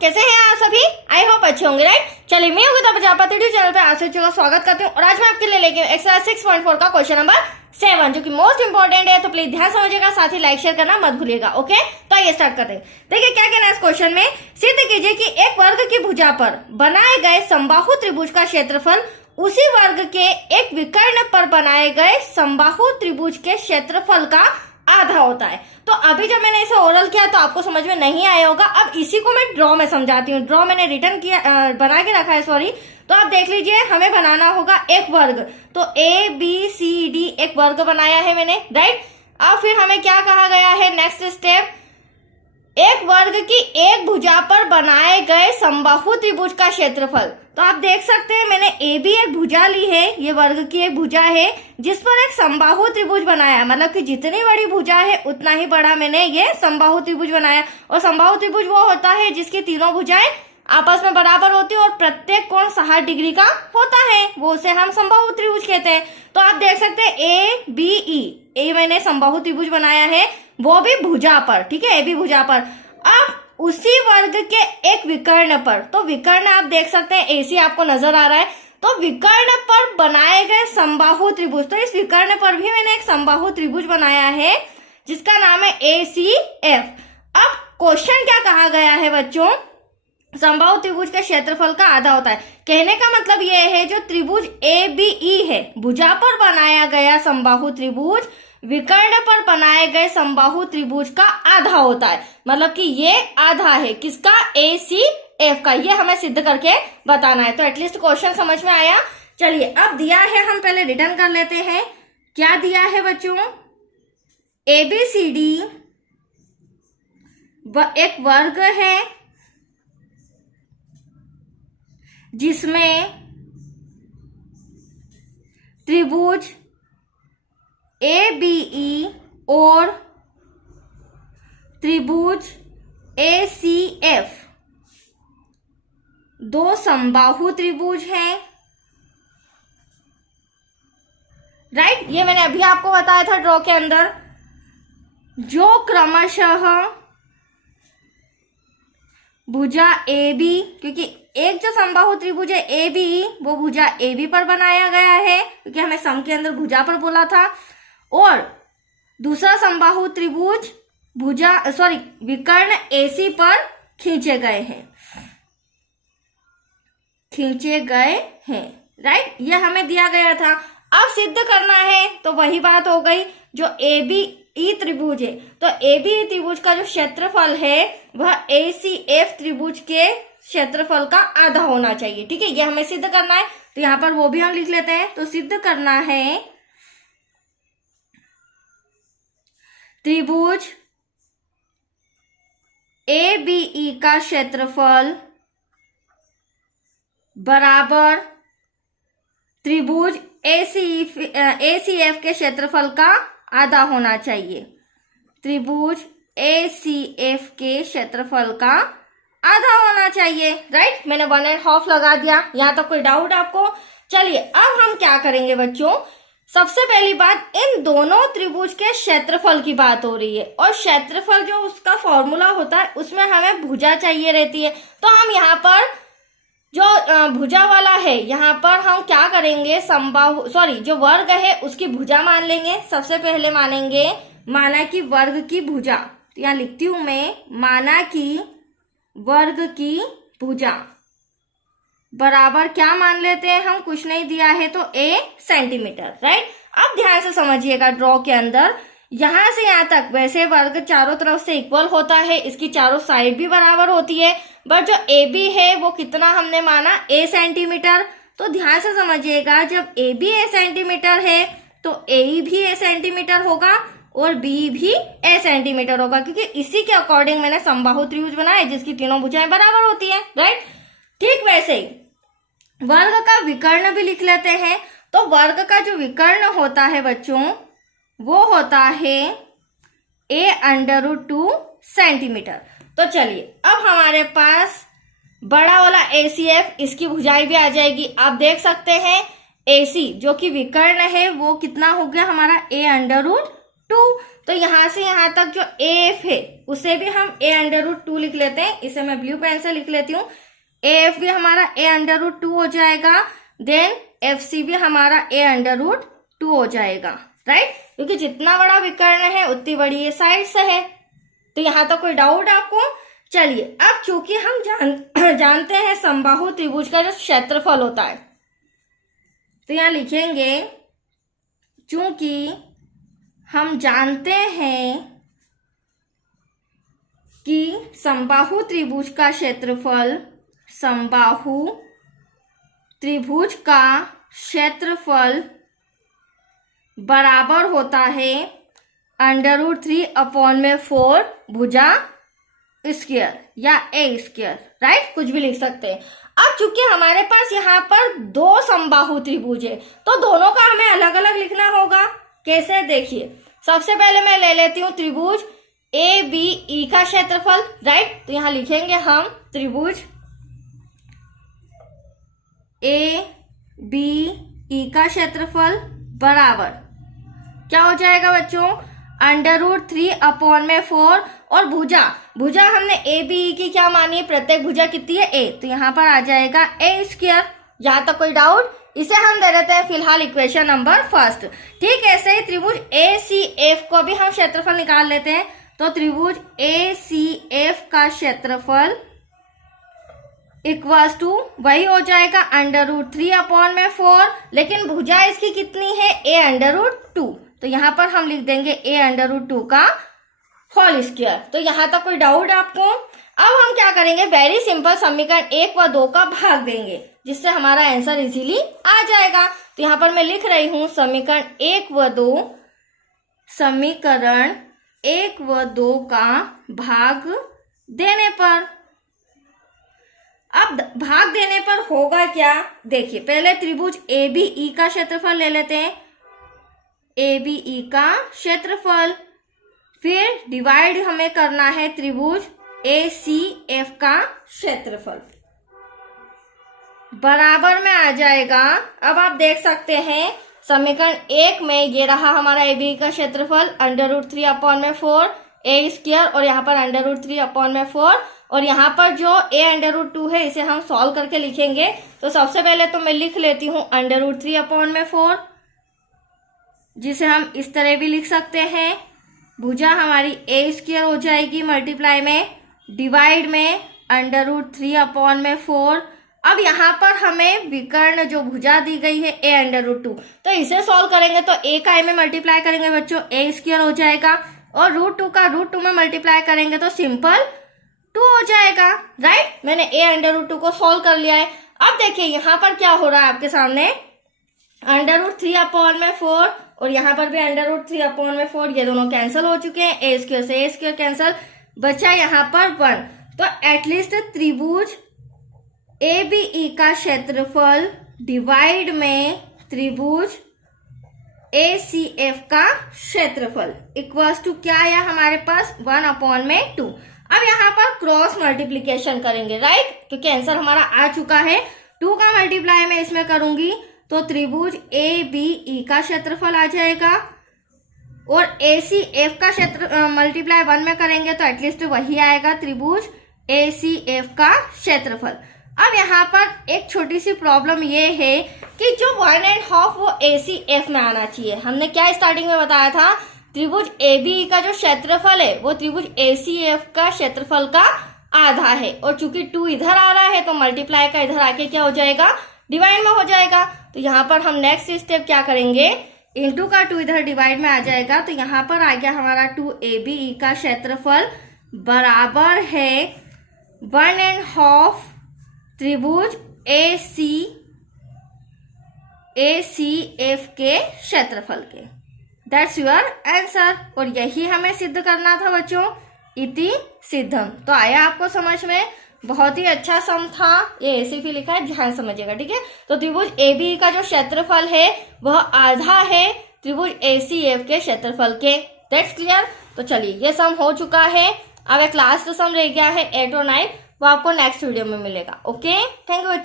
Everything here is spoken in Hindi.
कैसे हैं आप सभी? आई होप अच्छे होंगे, राइट। चलिए, मैं योगिता प्रजापति चैनल पे आप सभी का स्वागत करती हूँ और आज मैं आपके लिए लेके एक्सरसाइज 6.4 का क्वेश्चन नंबर 7 जो कि मोस्ट इंपोर्टेंट है, तो प्लीज ध्यान समझिएगा, साथ ही लाइक शेयर करना मत भूलिएगा। ओके, तो आइए स्टार्ट करते हैं। देखिए क्या कहना है इस क्वेश्चन में। सिद्ध कीजिए कि एक वर्ग की भुजा पर बनाए गए समबाहु त्रिभुज का क्षेत्रफल उसी वर्ग के एक विकर्ण पर बनाए गए समबाहु त्रिभुज के क्षेत्रफल का आधा होता है। तो अभी जब मैंने इसे ओरल किया तो आपको समझ में नहीं आया होगा। अब इसी को मैं ड्रॉ में समझाती हूँ। ड्रॉ मैंने रिटर्न किया, बना के रखा है, सॉरी। तो आप देख लीजिए, हमें बनाना होगा एक वर्ग। तो ए बी सी डी एक वर्ग बनाया है मैंने, राइट। अब फिर हमें क्या कहा गया है, नेक्स्ट स्टेप, एक वर्ग की एक भुजा पर बनाए गए समबाहु त्रिभुज का क्षेत्रफल। तो आप देख सकते हैं मैंने ए बी एक भुजा ली है, ये वर्ग की एक भुजा है जिस पर एक समबाहु त्रिभुज बनाया है। मतलब कि जितनी बड़ी भुजा है उतना ही बड़ा मैंने ये समबाहु त्रिभुज बनाया। और समबाहु त्रिभुज वो होता है जिसकी तीनों भुजाएं आपस में बराबर होती है और प्रत्येक कोण 60 डिग्री का होता है, वो उसे हम समबाहु त्रिभुज कहते हैं। तो आप देख सकते हैं ए बी ई, ए मैंने समबाहु त्रिभुज बनाया है, वो भी भुजा पर, ठीक है, ए बी भुजा पर। अब उसी वर्ग के एक विकर्ण पर, तो विकर्ण आप देख सकते हैं एसी आपको नजर आ रहा है, तो विकर्ण पर बनाए गए समबाहु त्रिभुज, तो इस विकर्ण पर भी मैंने एक समबाहु त्रिभुज बनाया है जिसका नाम है ACF। अब क्वेश्चन क्या कहा गया है बच्चों, समबाहु त्रिभुज के क्षेत्रफल का आधा होता है। कहने का मतलब यह है जो त्रिभुज ABE है, भुजा पर बनाया गया समबाहु त्रिभुज विकर्ण पर बनाए गए समबाहु त्रिभुज का आधा होता है। मतलब कि ये आधा है किसका, ACF का। ये हमें सिद्ध करके बताना है। तो एटलीस्ट क्वेश्चन समझ में आया। चलिए, अब दिया है, हम पहले रिटर्न कर लेते हैं। क्या दिया है बच्चों, ABCD एक वर्ग है जिसमें त्रिभुज ABE और त्रिभुज ACF दो समबाहु त्रिभुज हैं, राइट। ये मैंने अभी आपको बताया था ड्रॉ के अंदर, जो क्रमशः भुजा AB, क्योंकि एक जो समबाहु त्रिभुज है ABE वो भुजा AB पर बनाया गया है, क्योंकि हमें सम के अंदर भुजा पर बोला था, और दूसरा समबाहु त्रिभुज विकर्ण AC पर खींचे गए हैं, राइट। ये हमें दिया गया था। अब सिद्ध करना है तो वही बात हो गई, जो ABE त्रिभुज है, तो ABE त्रिभुज का जो क्षेत्रफल है वह ACF त्रिभुज के क्षेत्रफल का आधा होना चाहिए, ठीक है। ये हमें सिद्ध करना है, तो यहां पर वो भी हम लिख लेते हैं। तो सिद्ध करना है त्रिभुज ABE का क्षेत्रफल बराबर त्रिभुज ACF के क्षेत्रफल का आधा होना चाहिए। त्रिभुज ACF के क्षेत्रफल का आधा होना चाहिए, राइट। मैंने 1.5 लगा दिया। यहां तक कोई डाउट आपको? चलिए, अब हम क्या करेंगे बच्चों, सबसे पहली बात, इन दोनों त्रिभुज के क्षेत्रफल की बात हो रही है, और क्षेत्रफल जो उसका फॉर्मूला होता है उसमें हमें भुजा चाहिए रहती है। तो हम यहाँ पर जो भुजा वाला है, यहाँ पर हम क्या करेंगे, जो वर्ग है उसकी भुजा मान लेंगे। सबसे पहले माना कि वर्ग की भुजा, तो यहाँ लिखती हूं मैं, माना कि वर्ग की भुजा बराबर क्या मान लेते हैं हम, कुछ नहीं दिया है तो A सेंटीमीटर, राइट। अब ध्यान से समझिएगा, ड्रॉ के अंदर यहां से यहां तक वैसे वर्ग चारों तरफ से इक्वल होता है, इसकी चारों साइड भी बराबर होती है, बट जो AB है वो कितना हमने माना, A सेंटीमीटर। तो ध्यान से समझिएगा, जब AB A सेंटीमीटर है तो AE भी A सेंटीमीटर होगा और B भी A सेंटीमीटर होगा, क्योंकि इसी के अकॉर्डिंग मैंने समबाहु त्रिभुज बनाया जिसकी तीनों भुजाएं बराबर होती है, राइट। ठीक वैसे ही वर्ग का विकर्ण भी लिख लेते हैं। तो वर्ग का जो विकर्ण होता है बच्चों, वो होता है A√2 सेंटीमीटर। तो चलिए, अब हमारे पास बड़ा वाला ACF, इसकी भुजाएं भी आ जाएगी। आप देख सकते हैं AC जो कि विकर्ण है वो कितना हो गया हमारा A√2। तो यहाँ से यहाँ तक जो AF है उसे भी हम a√2 लिख लेते हैं। इसे मैं ब्लू पेन से लिख लेती हूँ। AF भी हमारा a√2 हो जाएगा, देन FC भी हमारा a√2 हो जाएगा, राइट। क्योंकि जितना बड़ा विकर्ण है उतनी बड़ी ये साइड्स है। तो यहाँ तक कोई डाउट आपको? चलिए, अब चूंकि हम जानते हैं समबाहु त्रिभुज का जो क्षेत्रफल होता है, तो यहाँ लिखेंगे चूंकि हम जानते हैं कि समबाहु त्रिभुज का क्षेत्रफल, समबाहु त्रिभुज का क्षेत्रफल बराबर होता है √3/4 भुजा स्क्वायर या a स्क्वायर, राइट, कुछ भी लिख सकते हैं। अब चूंकि हमारे पास यहाँ पर दो समबाहु त्रिभुज है तो दोनों का हमें अलग अलग लिखना होगा। कैसे? देखिए, सबसे पहले मैं ले लेती हूँ त्रिभुज ABE का क्षेत्रफल, राइट। तो यहाँ लिखेंगे हम त्रिभुज ABE का क्षेत्रफल बराबर क्या हो जाएगा बच्चों? √3/4 और भुजा हमने ABE की क्या मानी है? प्रत्येक भुजा कितनी है? A। तो यहाँ पर आ जाएगा a स्क्वायर। यहाँ तक कोई डाउट? इसे हम दे देते हैं फिलहाल इक्वेशन नंबर फर्स्ट। ठीक, ऐसे ही त्रिभुज ACF को भी हम क्षेत्रफल निकाल लेते हैं। तो त्रिभुज ACF का क्षेत्रफल इक्वल्स टू वही हो जाएगा √3/4, लेकिन भुजा इसकी कितनी है? a√2। तो यहाँ पर हम लिख देंगे a√2 का होल स्क्वायर। तो यहाँ तक कोई डाउट आपको? अब हम क्या करेंगे? वेरी सिंपल, समीकरण 1 व 2 का भाग देंगे जिससे हमारा आंसर इजीली आ जाएगा। तो यहाँ पर मैं लिख रही हूँ समीकरण 1 व 2, समीकरण 1 व 2 का भाग देने पर। अब भाग देने पर होगा क्या? देखिए, पहले त्रिभुज ABE का क्षेत्रफल ले लेते हैं, ABE का क्षेत्रफल, फिर डिवाइड हमें करना है त्रिभुज ACF का क्षेत्रफल, बराबर में आ जाएगा। अब आप देख सकते हैं समीकरण 1 में ये रहा हमारा ABE का क्षेत्रफल √3/4 a स्क्वायर, और यहाँ पर √3/4, और यहाँ पर जो a√2 है इसे हम सॉल्व करके लिखेंगे। तो सबसे पहले तो मैं लिख लेती हूँ √3/4, जिसे हम इस तरह भी लिख सकते हैं। भुजा हमारी a स्क्वायर हो जाएगी मल्टीप्लाई में डिवाइड में √3/4। अब यहाँ पर हमें विकर्ण जो भुजा दी गई है a√2, तो इसे सॉल्व करेंगे तो a का a में मल्टीप्लाई करेंगे बच्चों, a स्क्वायर हो जाएगा, और √2 का √2 में मल्टीप्लाई करेंगे तो सिंपल 2 हो जाएगा, राइट। मैंने a√2 को सॉल्व कर लिया है। अब देखिए यहाँ पर क्या हो रहा है आपके सामने, √3/4 और यहाँ पर भी √3/4, ये दोनों कैंसिल हो चुके हैं, a स्क्वायर से a स्क्वायर कैंसिल, बचा यहाँ पर 1। तो एटलीस्ट त्रिभुज ABE का क्षेत्रफल डिवाइड में त्रिभुज ACF का क्षेत्रफल इक्वल्स टू क्या आया हमारे पास? 1/2। अब यहाँ पर क्रॉस मल्टीप्लीकेशन करेंगे, राइट, क्योंकि आंसर हमारा आ चुका है। 2 का मल्टीप्लाई मैं इसमें करूंगी तो त्रिभुज ABE का क्षेत्रफल आ जाएगा, और ACF का क्षेत्र मल्टीप्लाई 1 में करेंगे तो एटलीस्ट वही आएगा, त्रिभुज ACF का क्षेत्रफल। अब यहाँ पर एक छोटी सी प्रॉब्लम ये है कि जो 1.5 वो ACF में आना चाहिए। हमने क्या स्टार्टिंग में बताया था? त्रिभुज ABE का जो क्षेत्रफल है वो त्रिभुज ACF का क्षेत्रफल का आधा है, और चूंकि 2 इधर आ रहा है तो मल्टीप्लाई का इधर आके क्या हो जाएगा? डिवाइड में हो जाएगा। तो यहाँ पर हम नेक्स्ट स्टेप क्या करेंगे? इंटू का 2 इधर डिवाइड में आ जाएगा, तो यहाँ पर आ गया हमारा 2ABE का क्षेत्रफल बराबर है 1.5 त्रिभुज ACF के क्षेत्रफल के। दैट्स योर आंसर, और यही हमें सिद्ध करना था बच्चों, इति सिद्धम। तो आया आपको समझ में? बहुत ही अच्छा सम था, ये ऐसे भी लिखा है, ध्यान समझिएगा, ठीक है। तो त्रिभुज ABE का जो क्षेत्रफल है वह आधा है त्रिभुज ACF के क्षेत्रफल के। That's clear. तो चलिए, ये सम हो चुका है। अब एक लास्ट सम रह गया है 8 और 9, वो आपको नेक्स्ट वीडियो में मिलेगा। ओके, थैंक यू बच्चों।